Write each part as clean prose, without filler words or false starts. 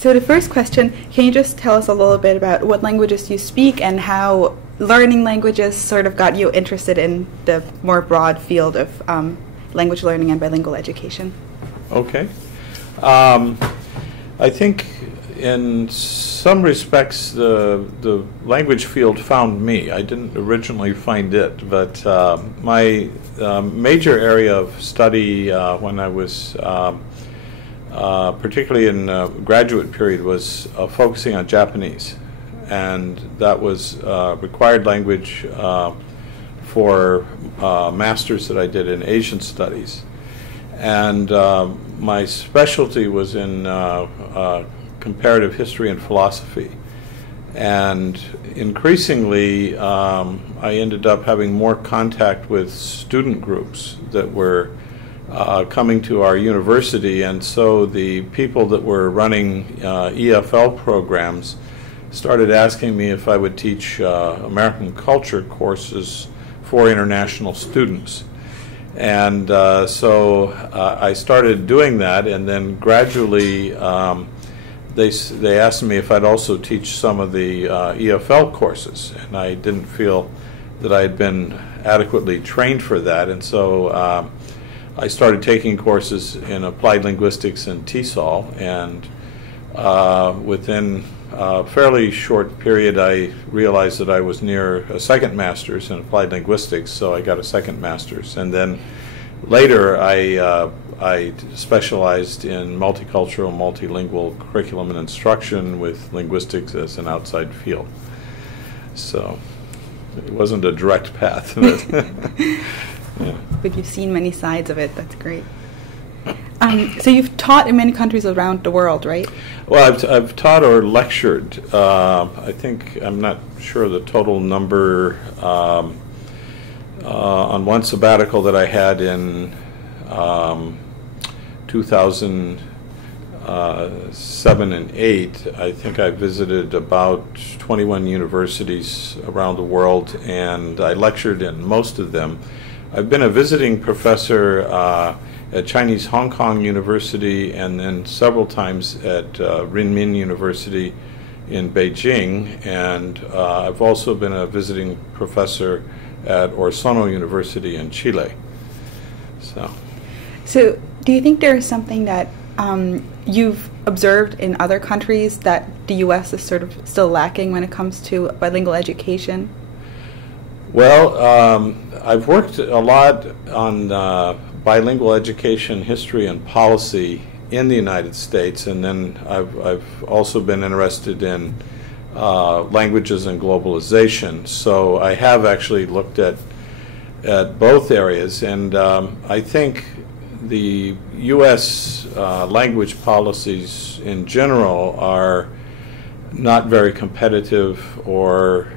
So the first question, can you just tell us a little bit about what languages you speak and how learning languages sort of got you interested in the more broad field of language learning and bilingual education? Okay. I think in some respects the language field found me. I didn't originally find it, but my major area of study when I was particularly in graduate period was focusing on Japanese, and that was required language for masters that I did in Asian studies. And my specialty was in comparative history and philosophy. And increasingly, I ended up having more contact with student groups that were coming to our university, and so the people that were running EFL programs started asking me if I would teach American culture courses for international students. And so I started doing that, and then gradually they asked me if I'd also teach some of the EFL courses, and I didn't feel that I had been adequately trained for that, and so I started taking courses in Applied Linguistics and TESOL, and within a fairly short period I realized that I was near a second master's in Applied Linguistics, so I got a second master's. And then later I specialized in multicultural, multilingual curriculum and instruction with linguistics as an outside field. So it wasn't a direct path. Yeah. But you've seen many sides of it. That's great. So you've taught in many countries around the world, right? Well, I've taught or lectured. I think, I'm not sure the total number. On one sabbatical that I had in 2007 and 8, I think I visited about 21 universities around the world, and I lectured in most of them. I've been a visiting professor at Chinese Hong Kong University, and then several times at Renmin University in Beijing, and I've also been a visiting professor at Osorno University in Chile. So do you think there is something that you've observed in other countries that the U.S. is sort of still lacking when it comes to bilingual education? Well, I've worked a lot on bilingual education, history, and policy in the United States, and then I've also been interested in languages and globalization. So I have actually looked at both areas, and I think the U.S. Language policies in general are not very competitive or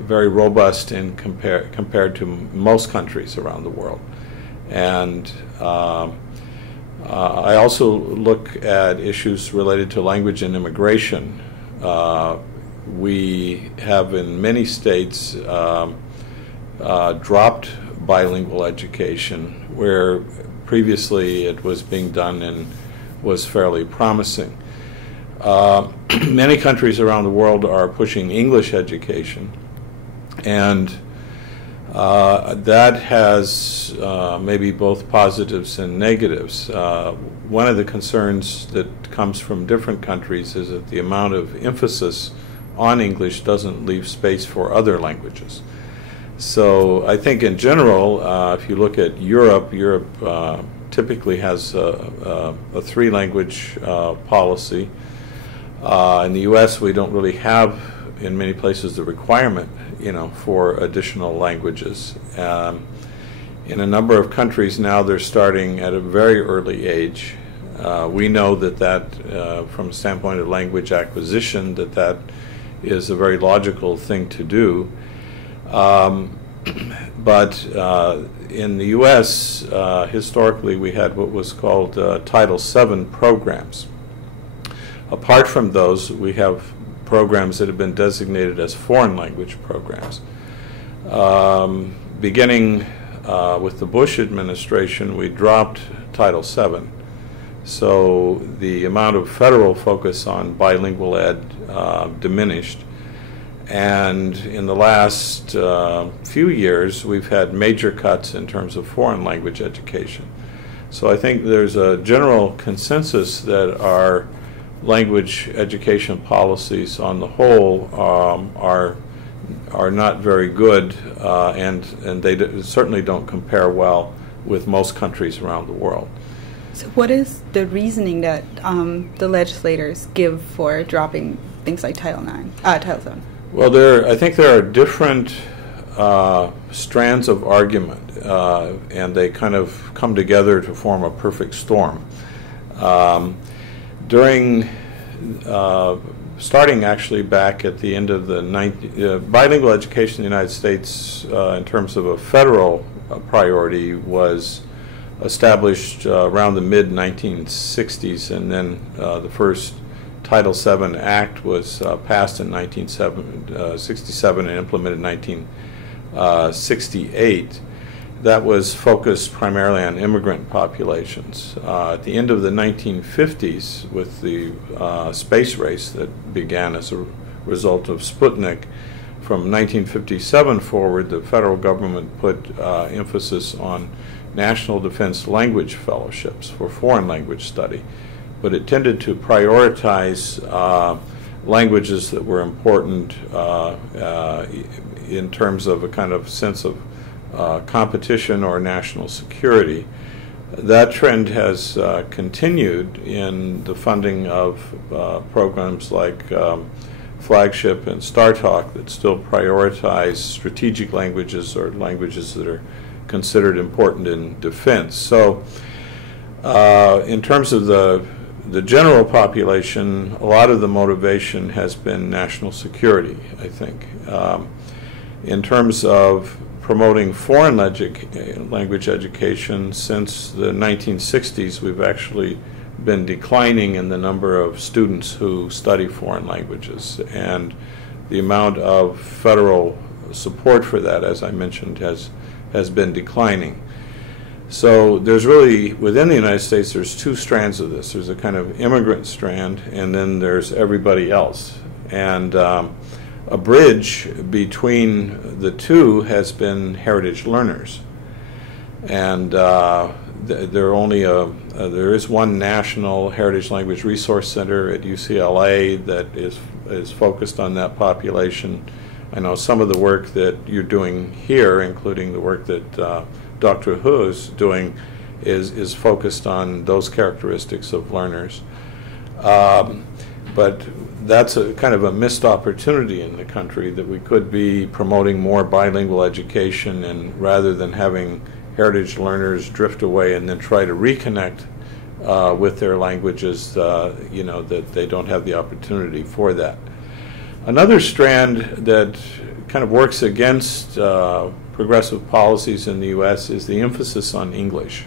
very robust in compared to most countries around the world. And I also look at issues related to language and immigration. We have in many states dropped bilingual education where previously it was being done and was fairly promising. Many countries around the world are pushing English education, and that has maybe both positives and negatives. One of the concerns that comes from different countries is that the amount of emphasis on English doesn't leave space for other languages. So I think in general, if you look at Europe typically has a three-language policy. In the U.S., we don't really have, in many places, the requirement, for additional languages. In a number of countries now, they're starting at a very early age. We know that from a standpoint of language acquisition, that is a very logical thing to do. But in the U.S., historically, we had what was called Title VII programs. Apart from those, we have programs that have been designated as foreign language programs. Beginning with the Bush administration, we dropped Title VII So the amount of federal focus on bilingual ed diminished. And in the last few years, we've had major cuts in terms of foreign language education. So I think there's a general consensus that our language education policies on the whole are not very good, and they certainly don't compare well with most countries around the world. So what is the reasoning that the legislators give for dropping things like Title VII? Well, I think there are different strands of argument, and they kind of come together to form a perfect storm. Starting actually back at the end of the bilingual education in the United States, in terms of a federal priority, was established around the mid-1960s, and then the first Title VII Act was passed in 1967 and implemented in 1968. That was focused primarily on immigrant populations. At the end of the 1950s, with the space race that began as a result of Sputnik, from 1957 forward, the federal government put emphasis on national defense language fellowships for foreign language study. But it tended to prioritize languages that were important in terms of a kind of sense of competition or national security. That trend has continued in the funding of programs like Flagship and StarTalk that still prioritize strategic languages or languages that are considered important in defense. So in terms of the general population, a lot of the motivation has been national security, I think. In terms of promoting foreign language education, since the 1960s, we've actually been declining in the number of students who study foreign languages, and the amount of federal support for that, as I mentioned, has been declining. So there's really, within the United States, there's two strands of this. There's a kind of immigrant strand, and then there's everybody else. And a bridge between the two has been heritage learners. And there is one national heritage language resource center at UCLA that is focused on that population. I know some of the work that you're doing here, including the work that Dr. Hu is doing, is focused on those characteristics of learners. But that's a kind of a missed opportunity in the country, that we could be promoting more bilingual education, and rather than having heritage learners drift away and then try to reconnect with their languages, that they don't have the opportunity for that. Another strand that kind of works against progressive policies in the U.S. is the emphasis on English,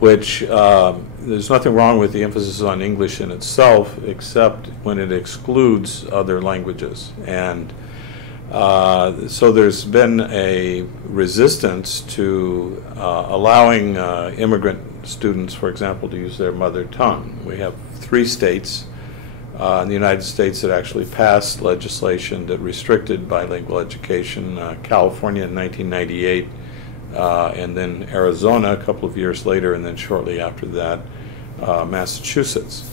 which there's nothing wrong with the emphasis on English in itself, except when it excludes other languages. And so there's been a resistance to allowing immigrant students, for example, to use their mother tongue. We have 3 states in the United States that actually passed legislation that restricted bilingual education: California in 1998, and then Arizona a couple of years later, and then shortly after that, Massachusetts.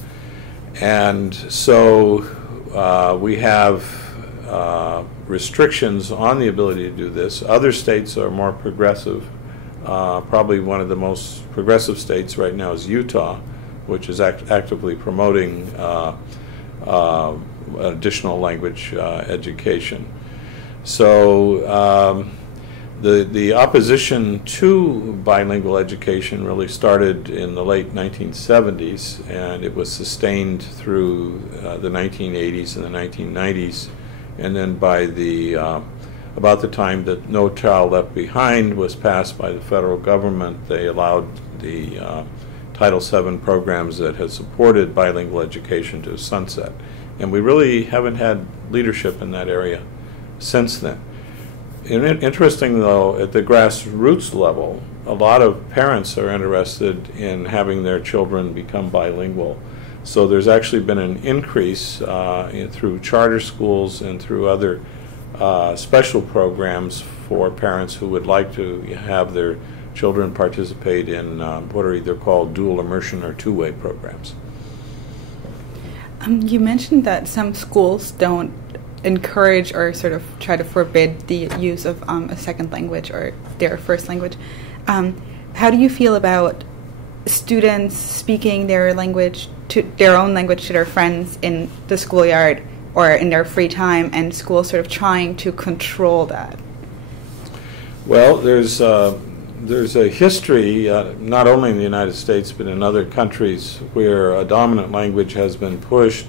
And so we have restrictions on the ability to do this. Other states are more progressive. Probably one of the most progressive states right now is Utah, which is actively promoting additional language education. So the opposition to bilingual education really started in the late 1970s, and it was sustained through the 1980s and the 1990s. And then by about the time that No Child Left Behind was passed by the federal government, they allowed the Title VII programs that had supported bilingual education to sunset. And we really haven't had leadership in that area since then. Interesting, though, at the grassroots level, a lot of parents are interested in having their children become bilingual. So there's actually been an increase through charter schools and through other special programs for parents who would like to have their children participate in what are either called dual immersion or two-way programs. You mentioned that some schools don't encourage or sort of try to forbid the use of a second language or their first language. How do you feel about students speaking their language, to their own language, to their friends in the schoolyard or in their free time, and schools sort of trying to control that? Well, there's a history, not only in the United States but in other countries, where a dominant language has been pushed,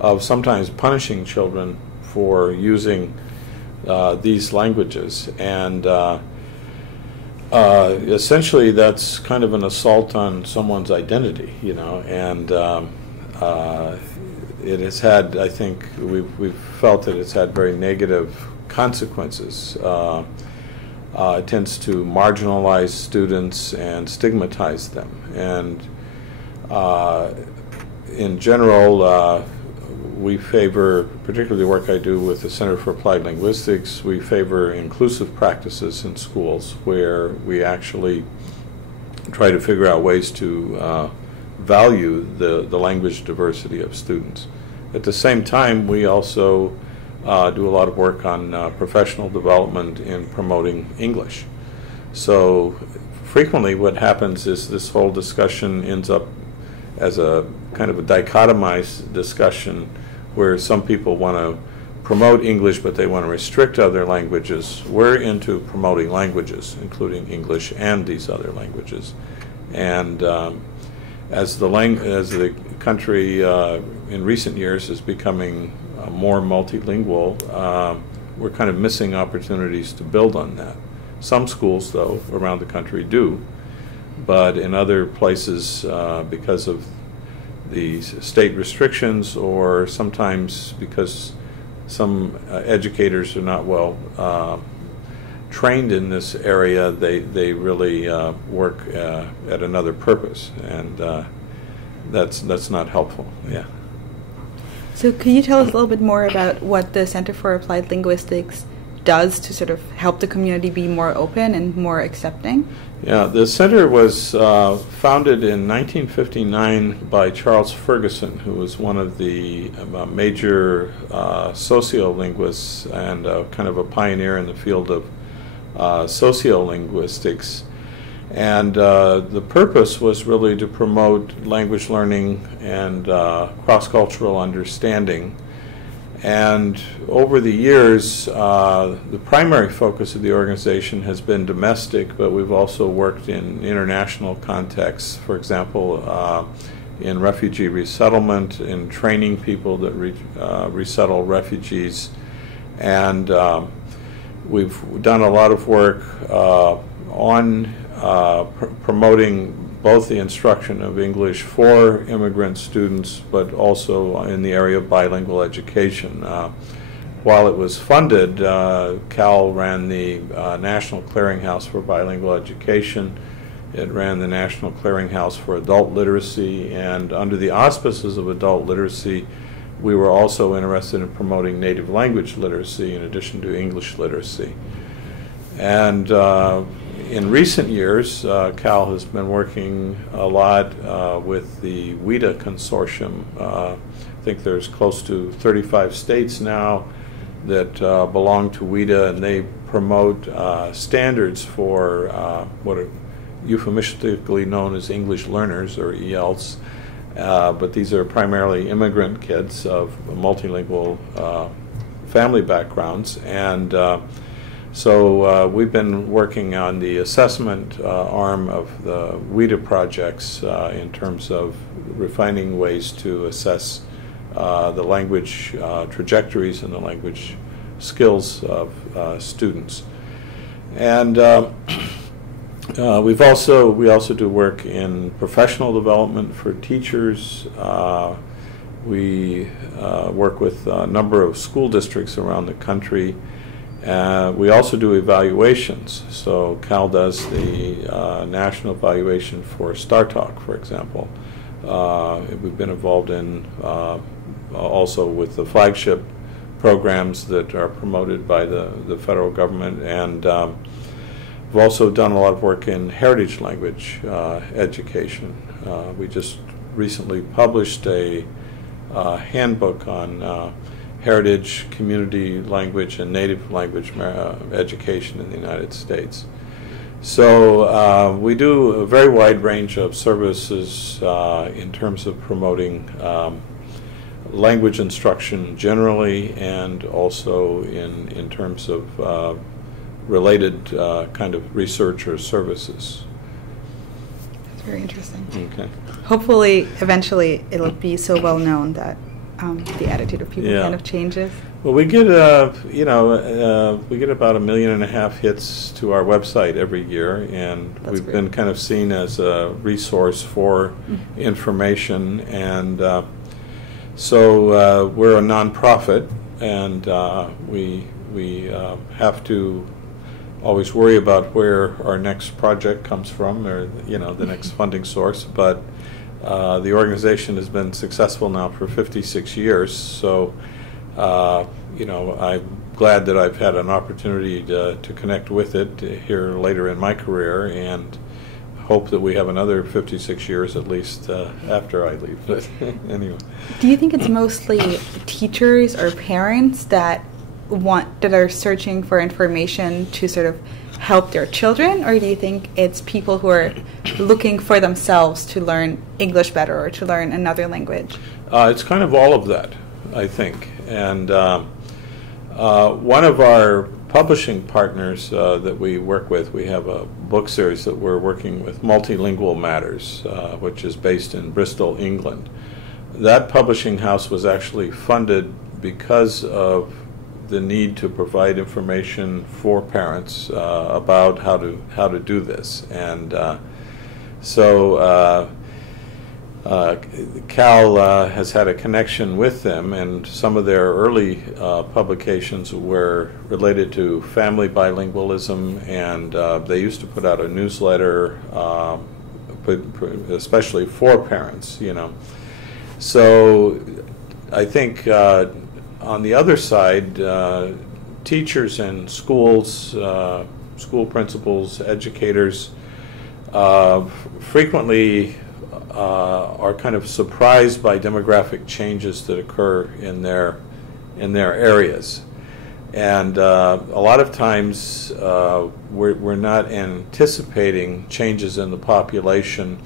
of sometimes punishing children for using these languages. And essentially that's kind of an assault on someone's identity, you know, and it has had, I think, we've felt that it's had very negative consequences. It tends to marginalize students and stigmatize them. And in general, we favor, particularly the work I do with the Center for Applied Linguistics, we favor inclusive practices in schools where we actually try to figure out ways to value the language diversity of students. At the same time, we also do a lot of work on professional development in promoting English. So frequently what happens is this whole discussion ends up as a kind of a dichotomized discussion where some people want to promote English but they want to restrict other languages. We're into promoting languages, including English and these other languages. And as the country in recent years is becoming more multilingual, we're kind of missing opportunities to build on that. Some schools, though, around the country do, but in other places, because of the state restrictions, or sometimes because some educators are not well trained in this area, they really work at another purpose, and that's not helpful. Yeah. So can you tell us a little bit more about what the Center for Applied Linguistics does to sort of help the community be more open and more accepting? Yeah, the center was founded in 1959 by Charles Ferguson, who was one of the major sociolinguists and kind of a pioneer in the field of sociolinguistics. And the purpose was really to promote language learning and cross-cultural understanding. And over the years, the primary focus of the organization has been domestic, but we've also worked in international contexts, for example, in refugee resettlement, in training people that resettle refugees. And we've done a lot of work on promoting both the instruction of English for immigrant students, but also in the area of bilingual education. While it was funded, Cal ran the National Clearinghouse for Bilingual Education. It ran the National Clearinghouse for Adult Literacy, and under the auspices of adult literacy, we were also interested in promoting native language literacy in addition to English literacy. And in recent years, Cal has been working a lot with the WIDA consortium. I think there's close to 35 states now that belong to WIDA, and they promote standards for what are euphemistically known as English learners, or ELs. But these are primarily immigrant kids of multilingual family backgrounds. And so we've been working on the assessment arm of the WIDA projects in terms of refining ways to assess the language trajectories and the language skills of students. And we also do work in professional development for teachers. We work with a number of school districts around the country, We also do evaluations. So Cal does the national evaluation for StarTalk, for example. We've been involved in also with the flagship programs that are promoted by the federal government, and we've also done a lot of work in heritage language education. We just recently published a handbook on heritage, community language, and native language education in the United States. So we do a very wide range of services in terms of promoting language instruction generally, and also in terms of related kind of research or services. That's very interesting. Okay. Hopefully, eventually, it'll be so well known that the attitude of people kind of changes. Well, we get we get about 1.5 million hits to our website every year, and we've been kind of seen as a resource for information. And so we're a nonprofit, and we have to always worry about where our next project comes from, or the next funding source. But the organization has been successful now for 56 years, so I'm glad that I've had an opportunity to connect with it here later in my career, and hope that we have another 56 years at least after I leave. But anyway. Do you think it's mostly teachers or parents that are searching for information to sort of help their children, or do you think it's people who are looking for themselves to learn English better or to learn another language? It's kind of all of that, I think. And one of our publishing partners that we work with, we have a book series that we're working with, Multilingual Matters, which is based in Bristol, England. That publishing house was actually funded because of the need to provide information for parents about how to do this, and so Cal has had a connection with them, and some of their early publications were related to family bilingualism, and they used to put out a newsletter, especially for parents. So I think. On the other side, teachers and schools, school principals, educators frequently are kind of surprised by demographic changes that occur in their areas, and a lot of times we're not anticipating changes in the population,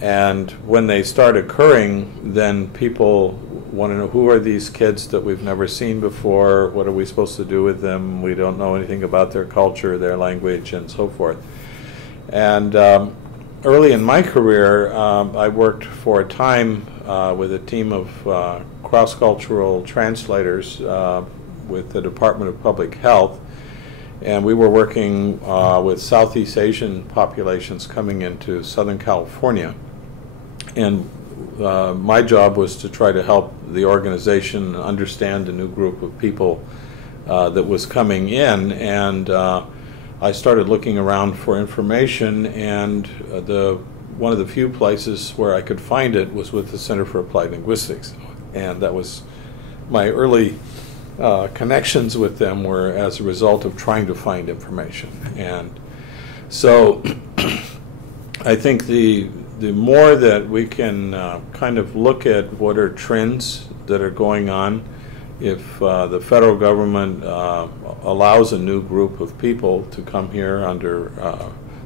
and when they start occurring, then people want to know, who are these kids that we've never seen before? What are we supposed to do with them? We don't know anything about their culture, their language, and so forth. And early in my career, I worked for a time with a team of cross-cultural translators with the Department of Public Health, and we were working with Southeast Asian populations coming into Southern California. And my job was to try to help the organization understand a new group of people that was coming in, and I started looking around for information, and one of the few places where I could find it was with the Center for Applied Linguistics, and that was my early connections with them were as a result of trying to find information. And so I think the more that we can kind of look at what are trends that are going on, if the federal government allows a new group of people to come here under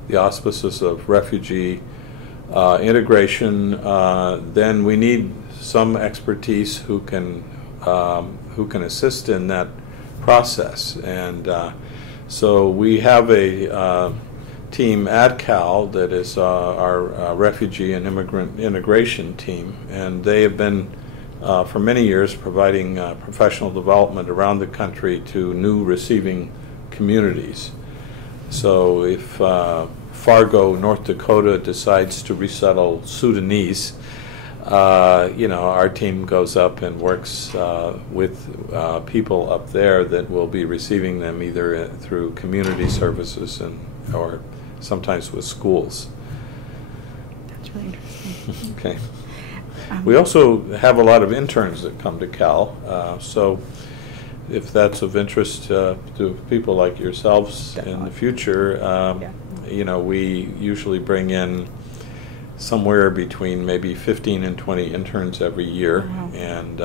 the auspices of refugee integration, then we need some expertise who can assist in that process. And so we have a team at Cal that is our refugee and immigrant integration team, and they have been for many years providing professional development around the country to new receiving communities. So if Fargo, North Dakota decides to resettle Sudanese, our team goes up and works with people up there that will be receiving them either through community services or sometimes with schools. That's really interesting. Okay. We also have a lot of interns that come to Cal, so if that's of interest to people like yourselves in the future, we usually bring in somewhere between maybe 15 and 20 interns every year, and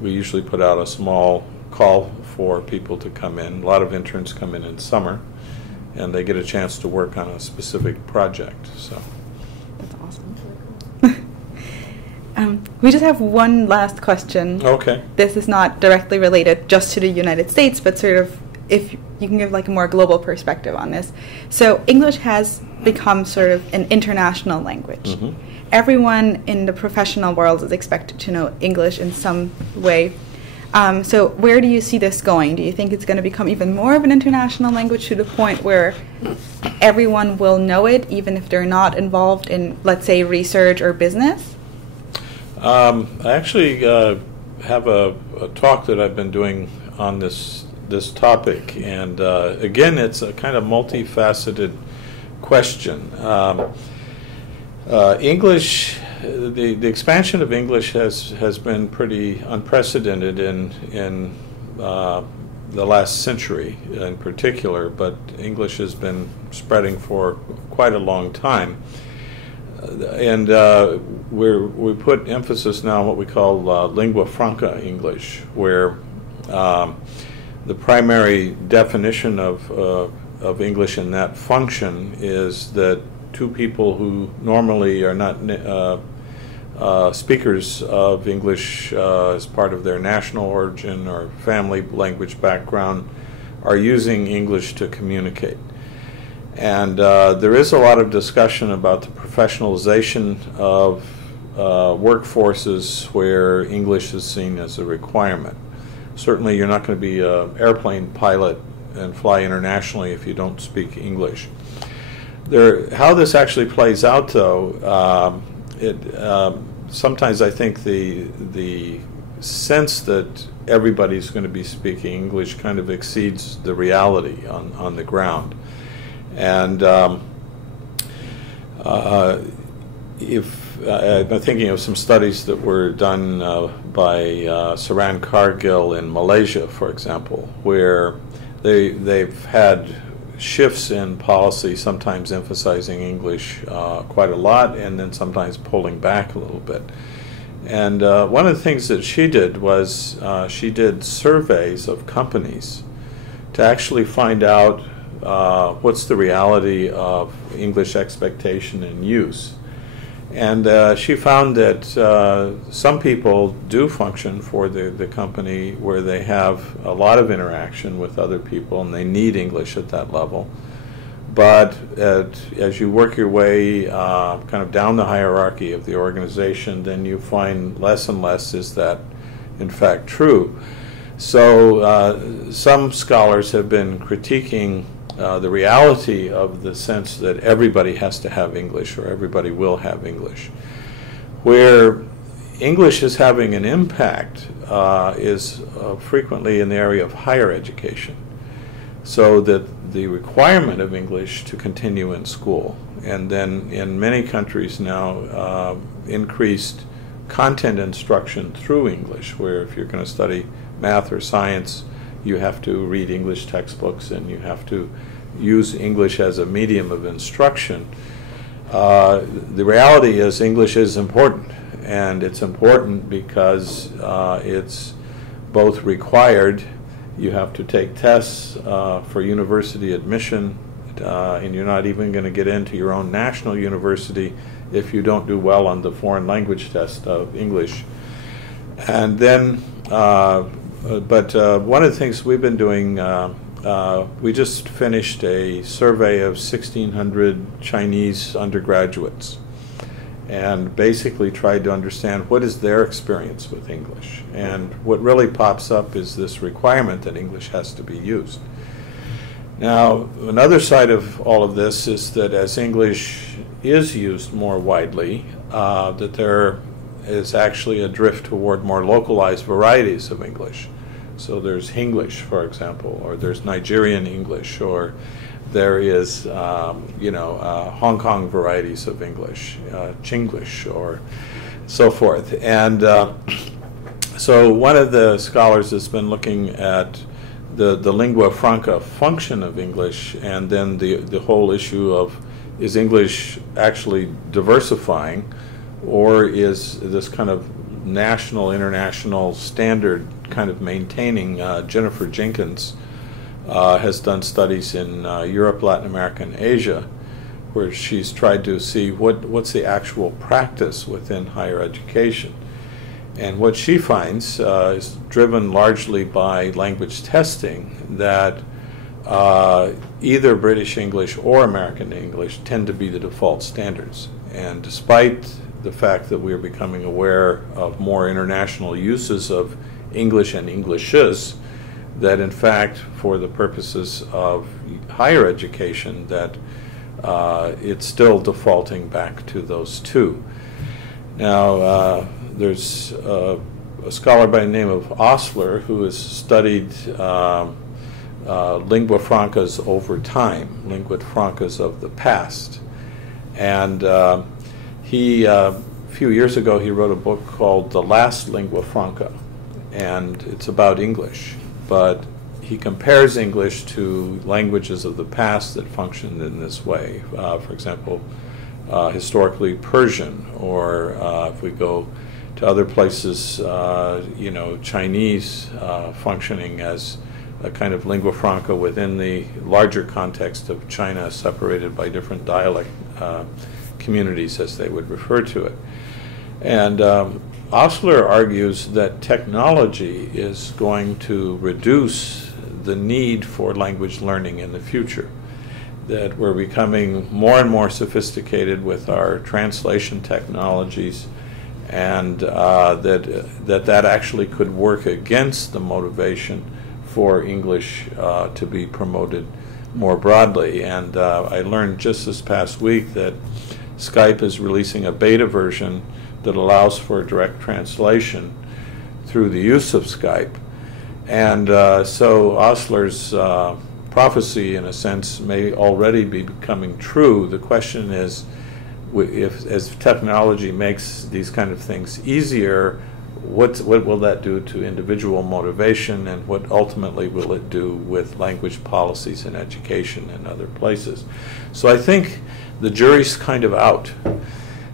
we usually put out a small call for people to come in. A lot of interns come in summer, and they get a chance to work on a specific project. So that's awesome. We just have one last question. Okay. This is not directly related just to the United States, but sort of if you can give like a more global perspective on this. So English has become sort of an international language. Mm-hmm. Everyone in the professional world is expected to know English in some way. So where do you see this going? Do you think it's going to become even more of an international language to the point where everyone will know it, even if they're not involved in, let's say, research or business? I actually have a talk that I've been doing on this topic, and again, it's a kind of multifaceted question. English, the expansion of English has been pretty unprecedented in the last century in particular, but English has been spreading for quite a long time. And we put emphasis now on what we call lingua franca English, where the primary definition of English in that function is that two people who normally are not speakers of English as part of their national origin or family language background are using English to communicate. And there is a lot of discussion about the professionalization of workforces where English is seen as a requirement. Certainly you're not going to be an airplane pilot and fly internationally if you don't speak English. How this actually plays out, though, sometimes I think the sense that everybody's going to be speaking English kind of exceeds the reality on the ground. And if I'm thinking of some studies that were done by Saran Cargill in Malaysia, for example, where they've had shifts in policy, sometimes emphasizing English quite a lot, and then sometimes pulling back a little bit. And one of the things that she did was she did surveys of companies to actually find out what's the reality of English expectation and use. And she found that some people do function for the company where they have a lot of interaction with other people and they need English at that level. But as you work your way kind of down the hierarchy of the organization, then you find less and less is that in fact true. So some scholars have been critiquing the reality of the sense that everybody has to have English or everybody will have English. Where English is having an impact is frequently in the area of higher education, so that the requirement of English to continue in school, and then in many countries now increased content instruction through English, where if you're going to study math or science, you have to read English textbooks and you have to use English as a medium of instruction. The reality is English is important, and it's important because it's both required. You have to take tests for university admission, and you're not even going to get into your own national university if you don't do well on the foreign language test of English. And then but one of the things we've been doing, we just finished a survey of 1,600 Chinese undergraduates and basically tried to understand what is their experience with English. And what really pops up is this requirement that English has to be used. Now, another side of all of this is that as English is used more widely, that there is actually a drift toward more localized varieties of English. So there's Hinglish, for example, or there's Nigerian English, or there is, Hong Kong varieties of English, Chinglish, or so forth. And so one of the scholars has been looking at the lingua franca function of English, and then the whole issue of, is English actually diversifying, or is this kind of national, international standard kind of maintaining? Jennifer Jenkins has done studies in Europe, Latin America, and Asia, where she's tried to see what's the actual practice within higher education. And what she finds is driven largely by language testing, that either British English or American English tend to be the default standards. And despite the fact that we are becoming aware of more international uses of English and Englishes, that in fact, for the purposes of higher education, that it's still defaulting back to those two. Now, there's a scholar by the name of Osler who has studied lingua francas over time, lingua francas of the past. And he, a few years ago, he wrote a book called The Last Lingua Franca, and it's about English. But he compares English to languages of the past that functioned in this way. For example, historically Persian, or if we go to other places, Chinese functioning as a kind of lingua franca within the larger context of China, separated by different dialect communities, as they would refer to it. And Osler argues that technology is going to reduce the need for language learning in the future, that we're becoming more and more sophisticated with our translation technologies, and that actually could work against the motivation for English to be promoted more broadly. And I learned just this past week that Skype is releasing a beta version that allows for direct translation through the use of Skype. And so Osler's prophecy, in a sense, may already be becoming true. The question is, as technology makes these kind of things easier, what will that do to individual motivation, and what ultimately will it do with language policies in education and other places? So I think the jury's kind of out.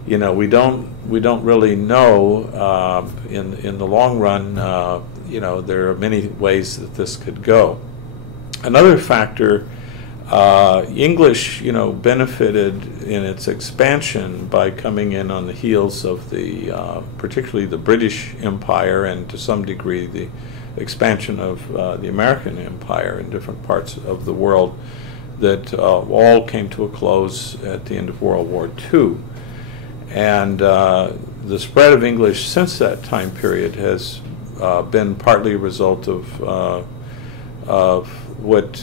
We don't really know in the long run. There are many ways that this could go. Another factor, English, benefited in its expansion by coming in on the heels of particularly the British Empire, and to some degree the expansion of the American Empire in different parts of the world, that all came to a close at the end of World War II. And the spread of English since that time period has been partly a result of what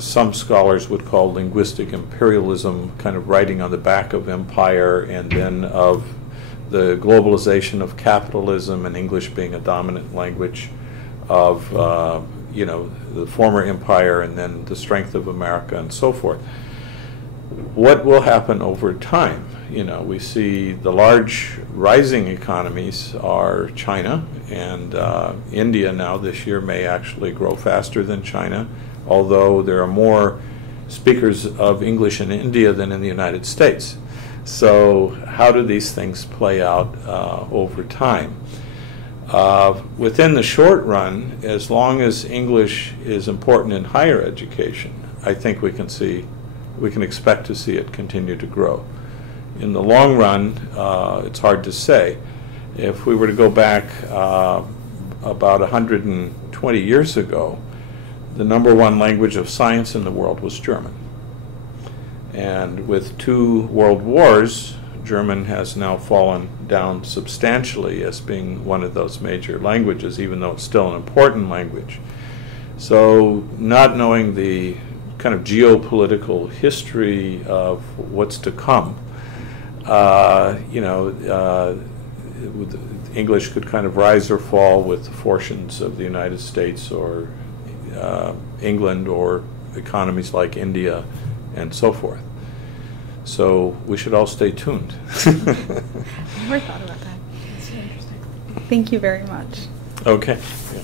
some scholars would call linguistic imperialism, kind of riding on the back of empire, and then of the globalization of capitalism, and English being a dominant language of the former empire, and then the strength of America and so forth. What will happen over time? We see the large rising economies are China, and India now this year may actually grow faster than China, although there are more speakers of English in India than in the United States. So how do these things play out over time? Within the short run, as long as English is important in higher education, I think we can expect to see it continue to grow. In the long run, it's hard to say. If we were to go back about 120 years ago, the #1 language of science in the world was German. And with 2 world wars, German has now fallen down substantially as being one of those major languages, even though it's still an important language. So not knowing the kind of geopolitical history of what's to come, English could kind of rise or fall with the fortunes of the United States or England or economies like India and so forth. So we should all stay tuned. I never thought about that. That's so interesting. Thank you very much. Okay. Yeah.